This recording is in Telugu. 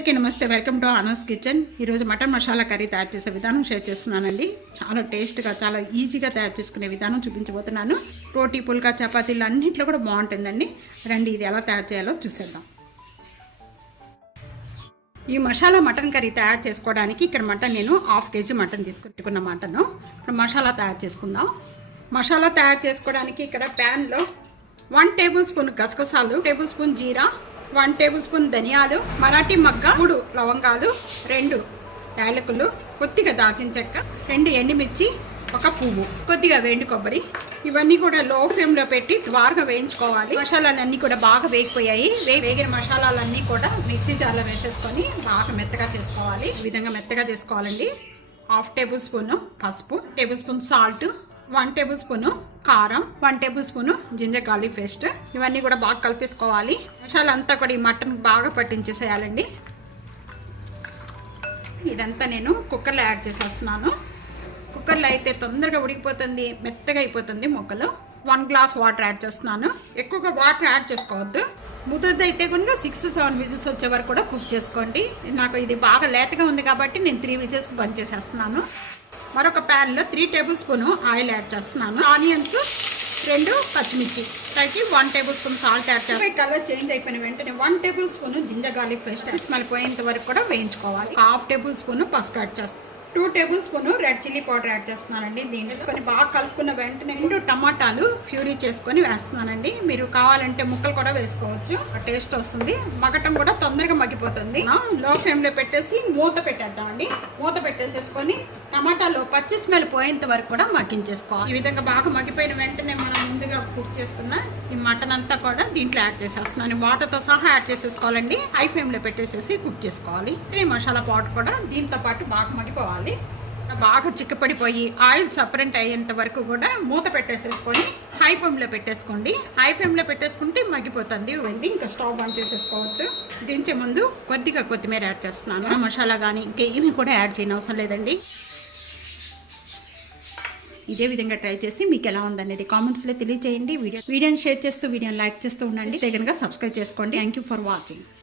అందరికీ నమస్తే. వెల్కమ్ టు అనోస్ కిచెన్. ఈరోజు మటన్ మసాలా కర్రీ తయారు చేసే విధానం షేర్ చేస్తున్నానండి. చాలా టేస్ట్గా చాలా ఈజీగా తయారు చేసుకునే విధానం చూపించబోతున్నాను. రోటీ పుల్కా చపాతీలు అన్నింటిలో కూడా బాగుంటుందండి. రండి ఇది ఎలా తయారు చేయాలో చూసేద్దాం. ఈ మసాలా మటన్ కర్రీ తయారు చేసుకోవడానికి ఇక్కడ మటన్ నేను హాఫ్ కేజీ మటన్ తీసుకుంటున్న మటన్. ఇప్పుడు మసాలా తయారు చేసుకుందాం. మసాలా తయారు చేసుకోవడానికి ఇక్కడ ప్యాన్లో వన్ టేబుల్ స్పూన్ గసగసాలు టేబుల్ స్పూన్ జీరా వన్ టేబుల్ స్పూన్ ధనియాలు మరాఠీ మగ్గ మూడు లవంగాలు రెండు యాలకులు కొద్దిగా దాచిన చెక్క రెండు ఎండుమిర్చి ఒక పువ్వు కొద్దిగా వేండి కొబ్బరి. ఇవన్నీ కూడా లో ఫ్లేమ్లో పెట్టి ద్వారగా వేయించుకోవాలి. మసాలాలన్నీ కూడా బాగా వేగిపోయాయి. వే- వేగిన మసాలాలన్నీ కూడా మిక్సీ జార్లో వేసేసుకొని బాగా మెత్తగా చేసుకోవాలి. ఈ విధంగా మెత్తగా చేసుకోవాలండి. హాఫ్ టేబుల్ స్పూన్ పసుపు tablespoon salt one tablespoon కారం one tablespoon ginger garlic paste. ఇవన్నీ కూడా బాగా కలిపేసుకోవాలి. మసాలా అంతా కూడా ఈ మటన్ బాగా పట్టించేసేయాలండి. ఇదంతా నేను కుక్కర్లో యాడ్ చేసేస్తున్నాను. కుక్కర్లో అయితే తొందరగా ఉడికిపోతుంది మెత్తగా అయిపోతుంది మొక్కలు. వన్ గ్లాస్ వాటర్ యాడ్ చేస్తున్నాను. ఎక్కువగా వాటర్ యాడ్ చేసుకోవద్దు. ముద్రది అయితే కనుక సిక్స్ సెవెన్ విజిల్స్ వచ్చే వరకు కూడా కుక్ చేసుకోండి. నాకు ఇది బాగా లేతగా ఉంది కాబట్టి నేను త్రీ విజిల్స్ బంద్ చేసేస్తున్నాను. మరొక ప్యాన్లో three tablespoon oil add చేస్తున్నాను. ఆనియన్స్ రెండు పచ్చిమిర్చి. కలిపి one tablespoon salt add చేస్తాను కలర్ చేంజ్ అయిపోయిన వెంటనే one tablespoon ginger garlic paste smell పోయేంత వరకు కూడా వేయించుకోవాలి. హాఫ్ టేబుల్ స్పూన్ పసుపు యాడ్ చేస్తాను two tablespoon red chilli powder add చేస్తున్నానండి. దీన్ని వేసుకొని బాగా కలుపుకున్న వెంటనే రెండు టమాటాలు ఫ్యూరీ చేసుకొని వేస్తున్నానండి. మీరు కావాలంటే ముక్కలు కూడా వేసుకోవచ్చు. ఆ టేస్ట్ వస్తుంది. మగటం కూడా తొందరగా మగ్గిపోతుంది. లో ఫ్లేమ్లో పెట్టేసి మూత పెట్టేద్దామండి. మూత పెట్టేసేసుకొని టమాటాలో పచ్చి స్మెల్ పోయేంత వరకు కూడా మగ్గించేసుకోవాలి. ఈ విధంగా బాగా మగ్గిపోయిన వెంటనే మనం ముందుగా కుక్ చేసుకున్న ఈ మటన్ అంతా కూడా దీంట్లో యాడ్ చేసేస్తున్నాను. వాటర్తో సహా యాడ్ చేసేసుకోవాలండి. హై ఫ్లేమ్లో పెట్టేసేసి కుక్ చేసుకోవాలి. ఈ మసాలా పౌడర్ కూడా దీంతో పాటు బాగా మగ్గిపోవాలి. బాగా చిక్కపడిపోయి ఆయిల్ సపరేట్ అయ్యేంత వరకు కూడా మూత పెట్టేసేసుకొని హై ఫ్లేమ్లో పెట్టేసుకోండి. హై ఫ్లేమ్లో పెట్టేసుకుంటే మగ్గిపోతుంది వెళ్ళి ఇంకా స్టవ్ ఆన్ చేసేసుకోవచ్చు. దించే ముందు కొద్దిగా కొత్తిమీర యాడ్ చేస్తున్నాను. మసాలా కానీ ఇంకేమీ కూడా యాడ్ చేయని అవసరం లేదండి. ఇదే విధంగా ట్రై చేసి మీకు ఎలా ఉందనేది కామెంట్స్లో తెలియజేయండి వీడియో వీడియోని షేర్ చేస్తూ వీడియోని లైక్ చేస్తూ ఉండండి. కనుక సబ్స్క్రైబ్ చేసుకోండి. Thank you for watching